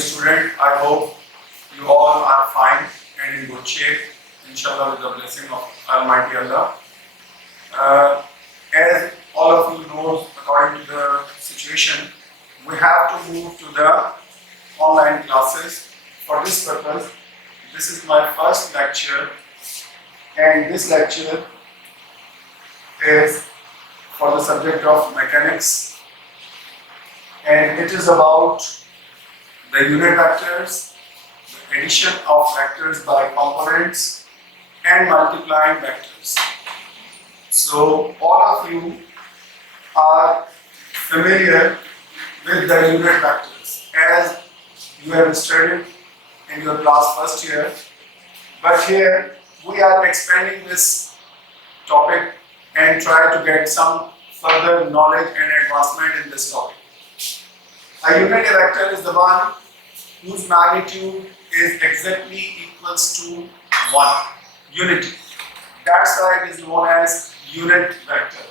student, I hope you all are fine and in good shape, inshallah, with the blessing of Almighty Allah. As all of you know, according to the situation, we have to move to the online classes. For this purpose, this is my first lecture, and this lecture is for the subject of mechanics, and it is about the unit vectors, the addition of vectors by components, and multiplying vectors. So all of you are familiar with the unit vectors as you have studied in your class first year, but here we are expanding this topic and try to get some further knowledge and advancement in this topic. A unit vector is the one whose magnitude is exactly equals to 1, unity. That's why it is known as unit vector.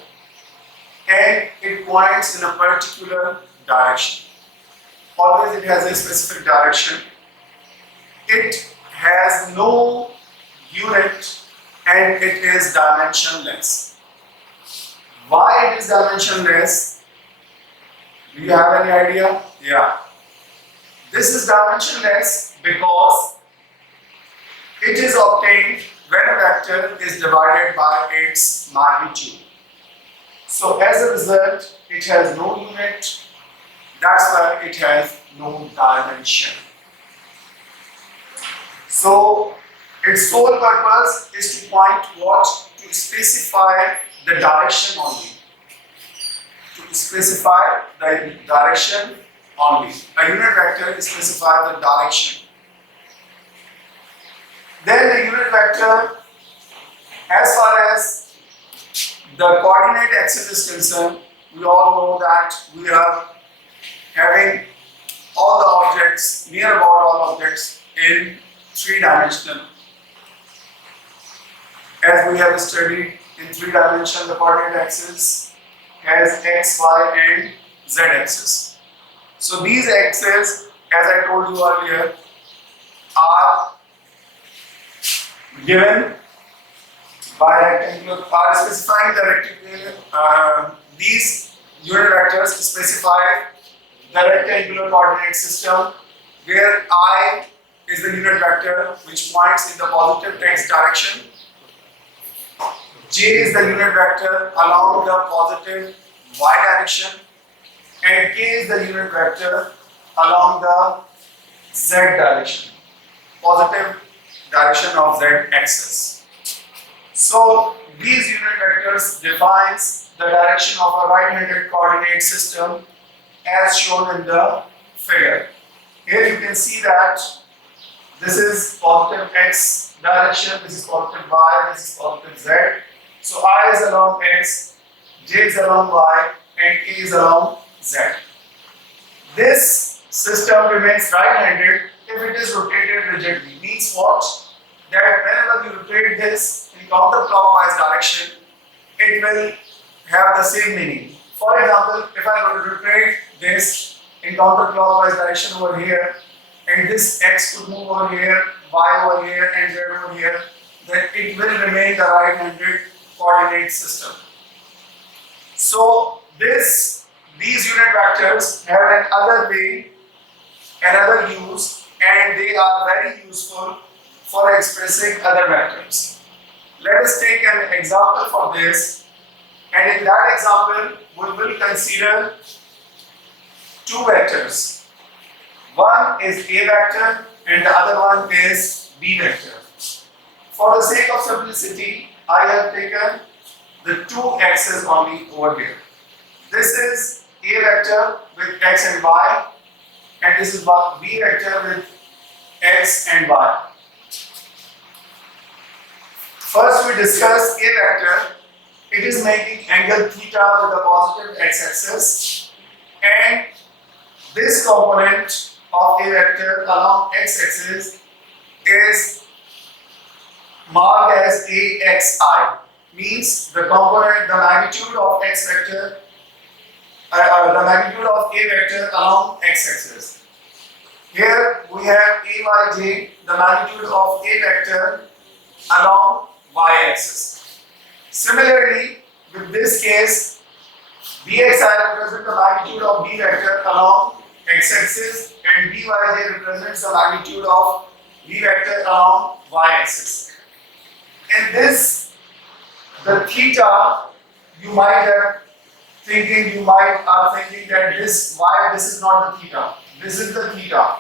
And it points in a particular direction. Always it has a specific direction. It has no unit and it is dimensionless. Why it is dimensionless? Do you have any idea? Yeah. This is dimensionless because it is obtained when a vector is divided by its magnitude. So as a result, it has no unit. That's why it has no dimension. So its sole purpose is to point what? To specify the direction only. To specify the direction only. A unit vector specifies the direction. Then the unit vector, as far as the coordinate axis is concerned, we all know that we are having all the objects, near about all objects in 3-dimensional. As we have studied in 3 dimensions, the coordinate axis has x, y and z axis. So these axes, as I told you earlier, are given by rectangular, are specifying the rectangular, these unit vectors specify the rectangular coordinate system where I is the unit vector which points in the positive x direction. J is the unit vector along the positive y direction, and K is the unit vector along the z direction, positive direction of z axis. So these unit vectors defines the direction of a right-handed coordinate system as shown in the figure. Here you can see that this is positive x direction, this is positive y, this is positive z. So I is along x, j is along y, and k is along z. This system remains right-handed if it is rotated rigidly. Means what? That whenever you rotate this in counterclockwise direction, it will have the same meaning. For example, if I rotate this in counterclockwise direction over here, and this x could move over here, y over here, and z over here, then it will remain the right-handed coordinate system. So these unit vectors have another way, another use, and they are very useful for expressing other vectors. Let us take an example for this, and in that example we will consider 2 vectors. One is A vector and the other one is B vector. For the sake of simplicity, I have taken the 2 x's only over here. This is A vector with x and y, and this is B vector with x and y. First we discuss A vector. It is making angle theta with a positive x-axis, and this component of A vector along x-axis is marked as AXI. Means the component, the magnitude of x vector, the magnitude of A vector along x-axis. Here we have a by j, the magnitude of a vector along y-axis. Similarly, with this case, bxi represents the magnitude of b vector along x-axis and byj represents the magnitude of b vector along y-axis. In this, the theta, you might are thinking that this is not the theta. This is the theta.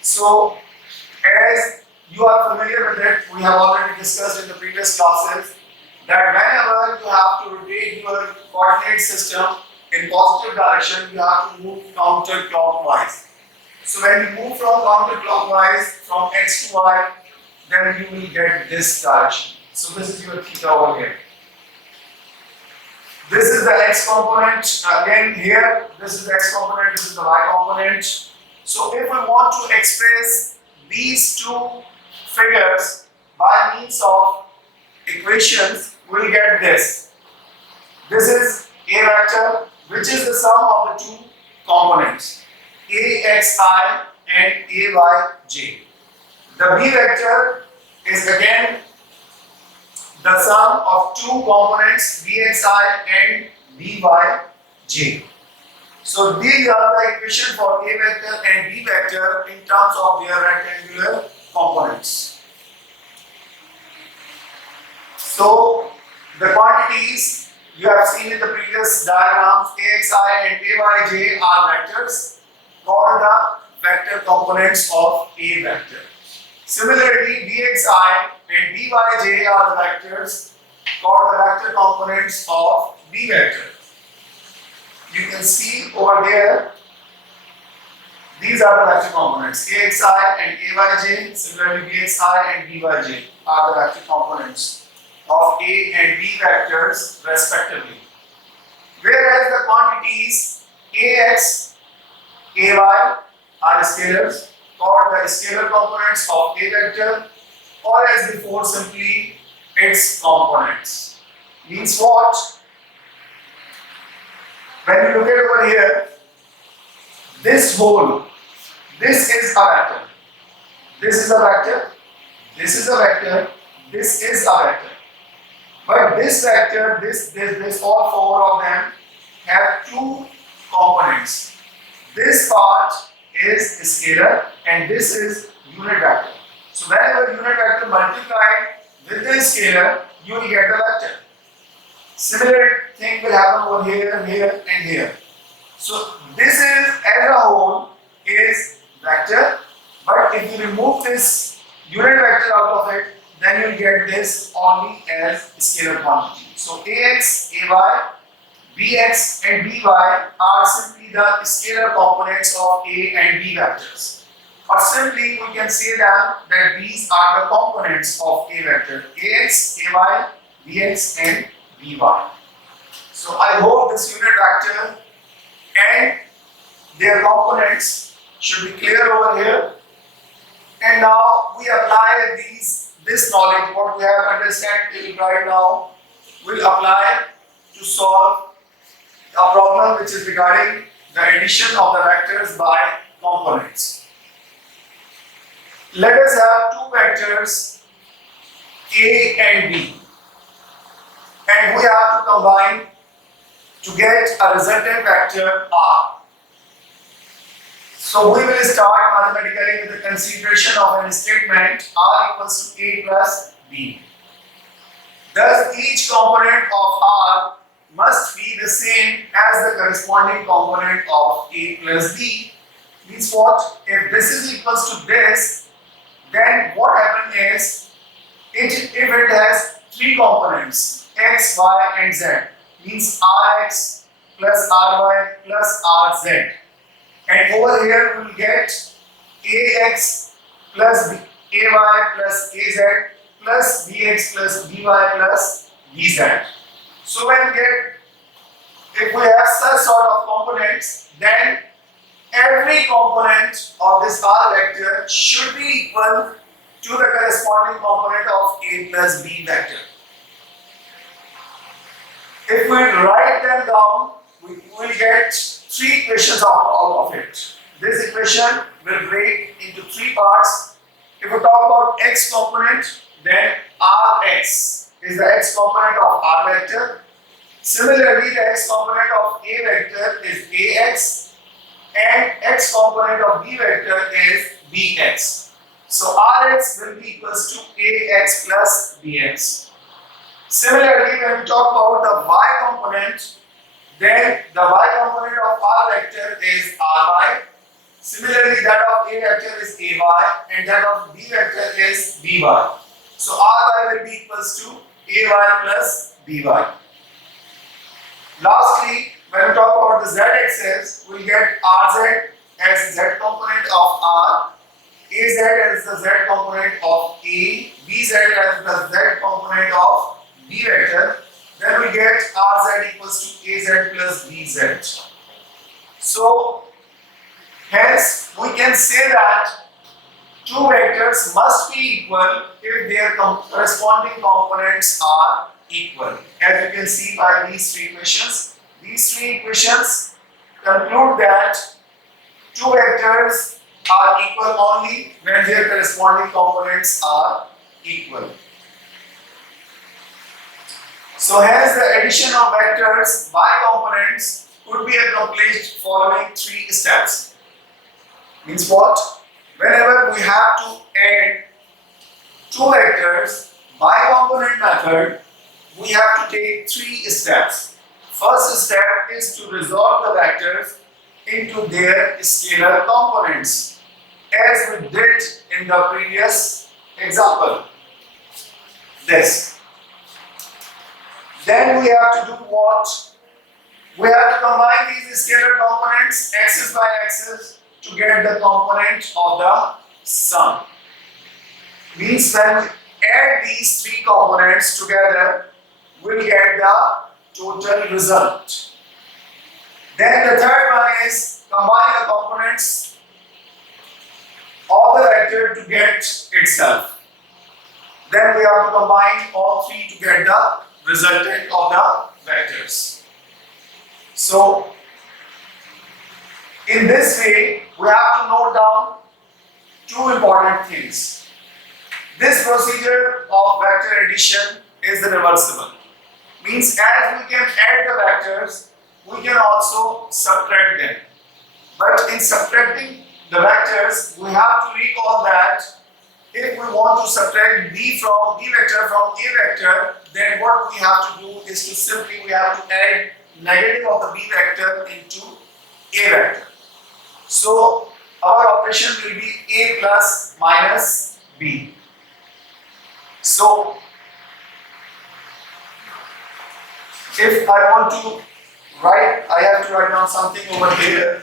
So, as you are familiar with it, we have already discussed in the previous classes that whenever you have to rotate your coordinate system in positive direction, you have to move counterclockwise. So when you move from counterclockwise from x to y, then you will get this direction. So this is your theta over here. This is the x component. Again here, this is the x component, this is the y component. So if we want to express these two figures by means of equations, we will get this. This is a vector, which is the sum of the two components, axi and ayj. The b vector is again the sum of two components, bxi and byj. So these are the equation for a vector and b vector in terms of their rectangular components. So the quantities you have seen in the previous diagrams, axi and ayj are vectors called the vector components of a vector. Similarly, bxi and byj are the vectors called the vector components of b vector. You can see over there, these are the vector components, axi and ayj. Similarly, bxi and byj are the vector components of a and b vectors respectively. Whereas the quantities ax, ay are scalars called the scalar components of a vector, or as before simply its components. Means what? When you look at over here, this whole, this is a vector. This is a vector. This is a vector. This is a vector. But this vector, this all four of them have two components. This part is scalar and this is unit vector. So whenever unit vector multiplied with the scalar, you will get the vector. Similar thing will happen over here, here and here. So this is as a whole is vector, but if you remove this unit vector out of it, then you will get this only as scalar quantity. So ax, ay, bx and by are simply the scalar components of a and b vectors. Or simply we can say that these are the components of a vector, ax, ay, bx and by. So I hope this unit vector and their components should be clear over here. And now we apply this knowledge, what we have understand till right now, we'll apply to solve a problem which is regarding the addition of the vectors by components. Let us have two vectors a and b, and we have to combine to get a resultant vector r. So we will start mathematically with the consideration of an statement r equals to a plus b. Thus each component of r must be the same as the corresponding component of a plus b. Means what? If this is equals to this, then what happens is, if it has three components, x, y and z, means rx plus ry plus rz. And over here we will get ax plus ay plus az plus bx plus by plus bz. So when we get, if we have such sort of components, then every component of this r vector should be equal to the corresponding component of a plus b vector. If we write them down, we will get three equations of all of it. this equation will break into three parts. If we talk about x component, then Rx is the x component of R vector. Similarly, the x component of A vector is Ax and x component of B vector is Bx. So Rx will be equals to Ax plus Bx. Similarly, when we talk about the y component, then the y component of R vector is Ry. Similarly, that of A vector is Ay and that of B vector is By. So Ry will be equals to Ay plus By. Lastly, when we talk about the z-axis, we get Rz as z component of R, Az as the z component of A, Bz as the z component of B vector. Then we get Rz equals to Az plus Bz. So, hence we can say that two vectors must be equal if their corresponding components are equal. As you can see by these three equations conclude that two vectors are equal only when their corresponding components are equal. So hence the addition of vectors by components could be accomplished following three steps. Means what? Whenever we have to add two vectors by component method, we have to take three steps. First step is to resolve the vectors into their scalar components, as we did in the previous example. This. Then we have to do what? We have to combine these scalar components axis by axis to get the component of the sum. Means when we add these three components together, we'll get the total result. Then the third one is combine the components of the vector to get itself. Then we have to combine all three to get the resultant of the vectors. So, in this way, we have to note down two important things. This procedure of vector addition is reversible. Means as we can add the vectors, we can also subtract them. But in subtracting the vectors, we have to recall that if we want to subtract B vector from A vector, then what we have to do is to simply we have to add negative of the B vector into A vector. So our operation will be A plus minus B. So if I want to write, I have to write down something over here.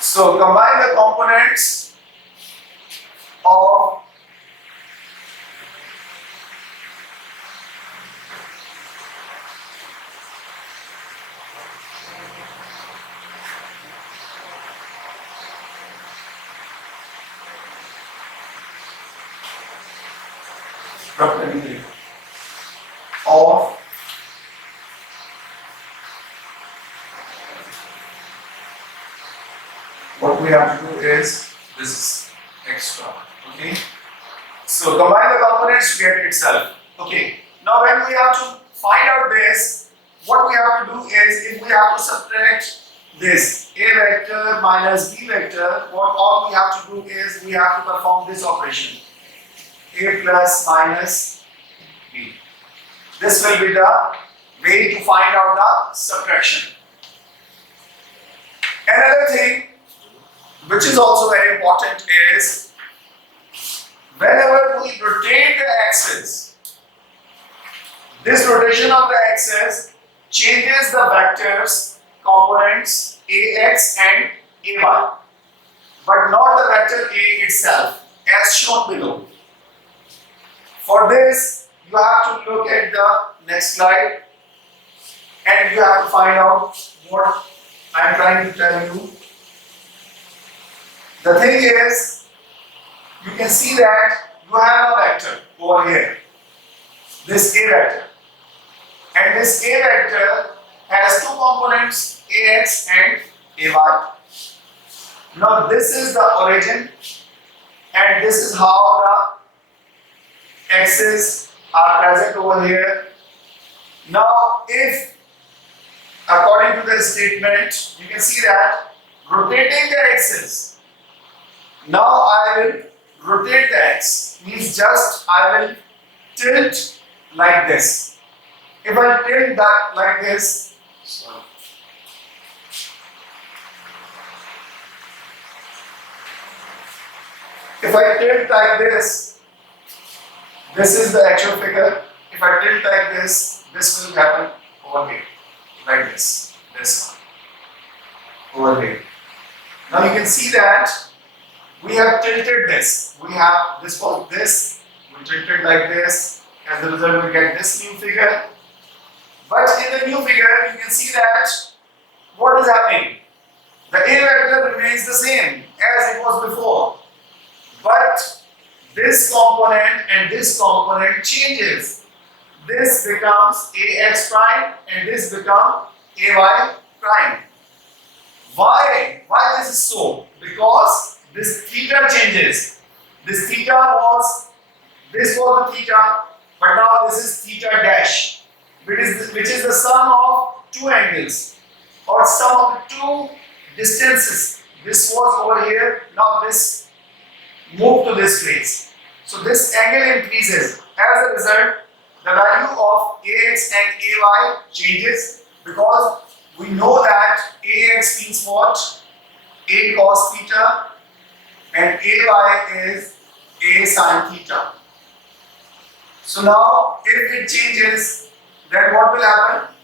So combine the components of what we have to do is this extra. Okay. So combine the components to get itself. Okay. Now when we have to find out this, what we have to do is if we have to subtract this A vector minus B vector, what all we have to do is we have to perform this operation. A plus minus B. This will be the way to find out the subtraction. Another thing which is also very important is whenever we rotate the axis, this rotation of the axis changes the vectors components Ax and Ay, but not the vector A itself as shown below. For this, you have to look at the next slide and you have to find out what I am trying to tell you. The thing is, you can see that you have a vector over here, this A vector. And this A vector has two components, AX and AY. Now this is the origin and this is how the axes are present over here. Now if according to the statement you can see that rotating the axis, now I will rotate the x, means just I will tilt like this. If I tilt that like this, sorry. If I tilt like this is the actual figure. If I tilt like this will happen over here, like this one, over here. Now you can see that we have tilted this. We have this was this, we tilted like this. As a result, we get this new figure. But in the new figure, you can see that what is happening? The A vector remains the same as it was before. But this component and this component changes. This becomes AX prime and this becomes AY prime. Why? Why this is so? Because this theta changes. This theta was, this was the theta, but now this is theta dash, which is the sum of two angles or sum of the two distances. This was over here, now this moved to this place. So this angle increases. As a result, the value of AX and AY changes because we know that AX means what? A cos theta and AY is A sin theta. So now if it changes, then what will happen?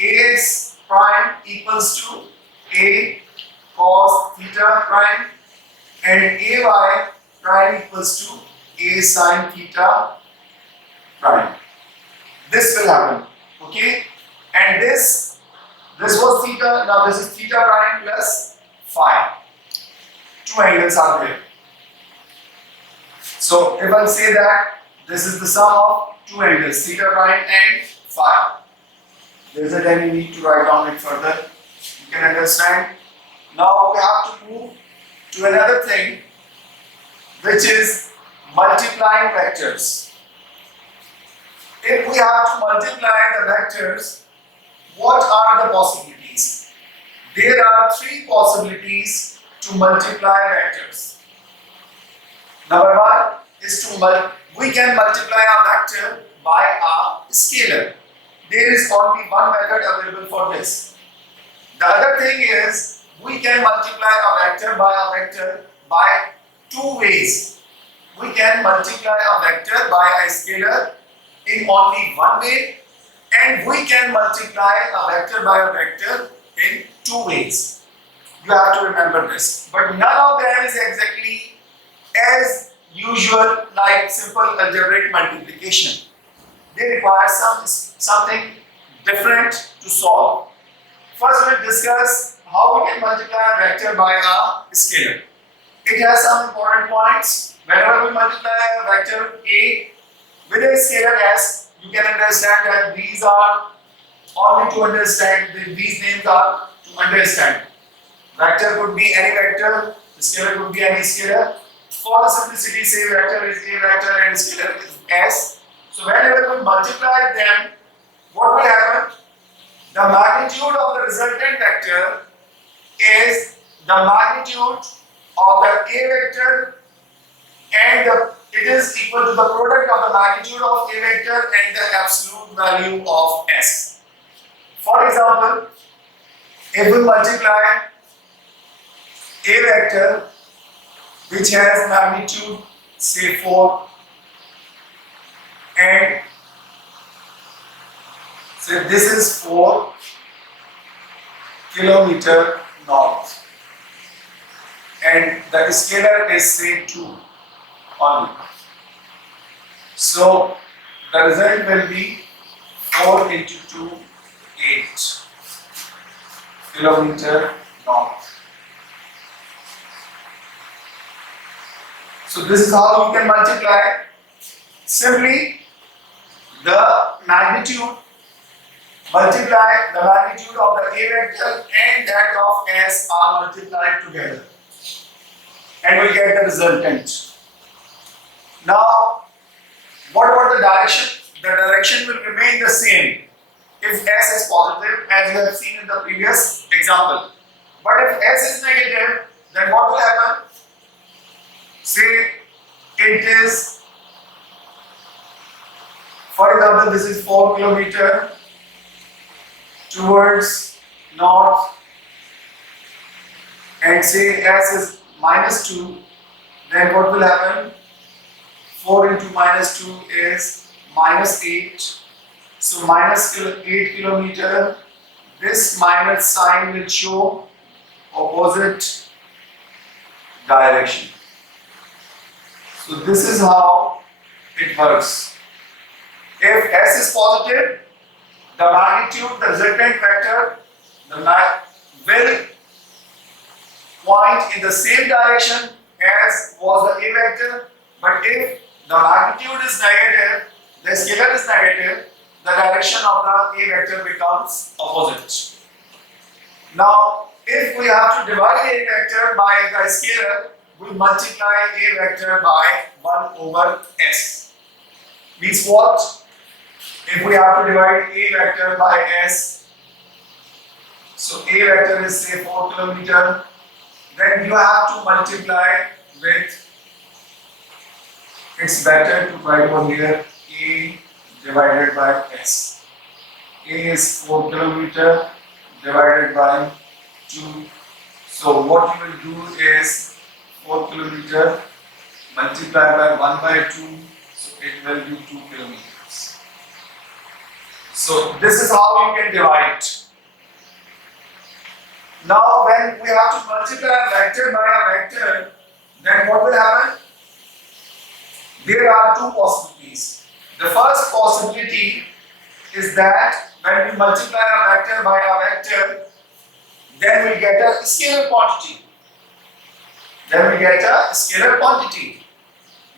AX prime equals to A cos theta prime and AY prime equals to A sin theta prime. This will happen, okay? And this was theta, now this is theta prime plus phi. Two angles are there. So if I say that this is the sum of two angles, theta prime and phi, there isn't any need to write down it further. You can understand. Now we have to move to another thing, which is multiplying vectors. If we have to multiply the vectors, what are the possibilities? There are three possibilities to multiply vectors. Number one is we can multiply a vector by a scalar. There is only one method available for this. The other thing is we can multiply a vector by two ways. We can multiply a vector by a scalar in only one way, and we can multiply a vector by a vector in two ways. You have to remember this. But none of them is exactly as usual like simple algebraic multiplication. They require something different to solve. First we will discuss how we can multiply a vector by a scalar. It has some important points. Whenever we multiply a vector A with a scalar S, you can understand that these are only to understand, these names are to understand. Vector could be any vector, scalar could be any scalar. For the simplicity, say vector is A vector and scalar is S. So whenever we multiply them, what will happen? The magnitude of the resultant vector is the magnitude of the A vector, and it is equal to the product of the magnitude of A vector and the absolute value of S. For example, if we multiply A vector which has magnitude say 4 and say this is 4 kilometer north and the scalar is say 2 only. So the result will be 4 into 2, 8 kilometer north. So this is how you can multiply. Simply the magnitude, multiply the magnitude of the A vector and that of S are multiplied together and we get the resultant. Now, what about the direction? The direction will remain the same if S is positive, as we have seen in the previous example. But if S is negative, then what will happen? Say it is, for example, this is 4 kilometer towards north, and say S is -2, then what will happen? 4 into -2 is -8. So -8 kilometer. This minus sign will show opposite direction. So this is how it works. If S is positive, the magnitude, the resultant vector, will point in the same direction as was the A vector. But if the magnitude is negative, the scalar is negative, the direction of the A vector becomes opposite. Now, if we have to divide A vector by the scalar, we multiply A vector by 1 over S. Means what? If we have to divide A vector by S, so A vector is say 4 kilometer, then you have to multiply with, it's better to write over here A divided by S. A is 4 kilometer divided by 2. So what you will do is 4 kilometer multiply by 1 by 2, so it will be 2 kilometers. So this is how you can divide. Now when we have to multiply a vector by a vector, then what will happen? There are two possibilities. The first possibility is that when we multiply a vector by a vector, then we get a scalar quantity.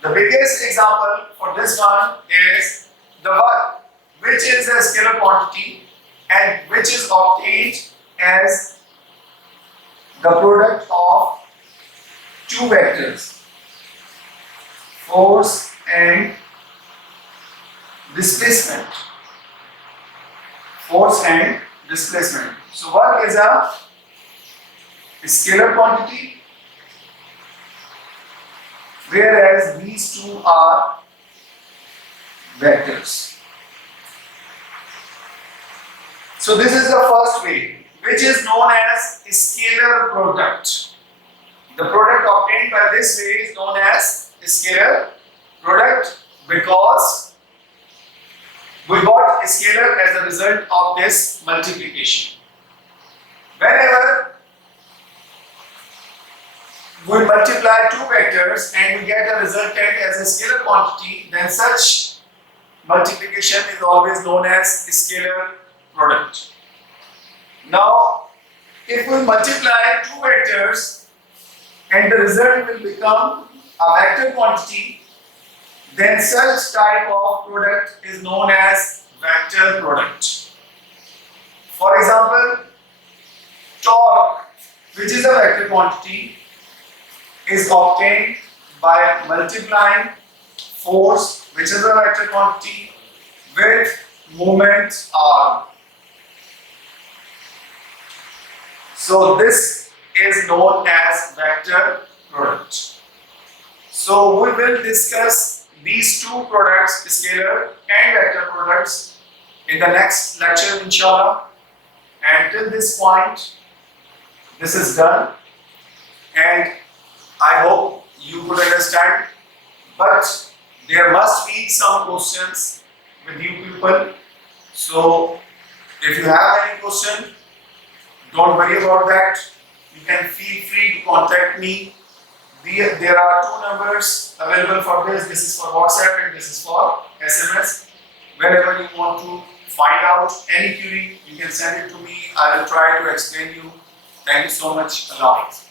The biggest example for this one is the work, which is a scalar quantity and which is obtained as the product of two vectors, force and displacement. So work is a scalar quantity, whereas these two are vectors. So this is the first way, which is known as scalar product. The product obtained by this way is known as scalar product because we got a scalar as a result of this multiplication. Whenever we multiply two vectors and we get a resultant as a scalar quantity, then such multiplication is always known as scalar product. Now, if we multiply two vectors and the result will become a vector quantity, then such type of product is known as vector product. For example, torque, which is a vector quantity, is obtained by multiplying force, which is a vector quantity, with moment r. So this is known as vector product. So we will discuss these two products, scalar and vector products, in the next lecture, inshallah. And till this point, this is done, and I hope you could understand. But there must be some questions with you people. So if you have any question, don't worry about that. You can feel free to contact me. There are two numbers available for this. This is for WhatsApp and this is for SMS. Whenever you want to find out any query, you can send it to me. I will try to explain you. Thank you so much. Allah Hafiz.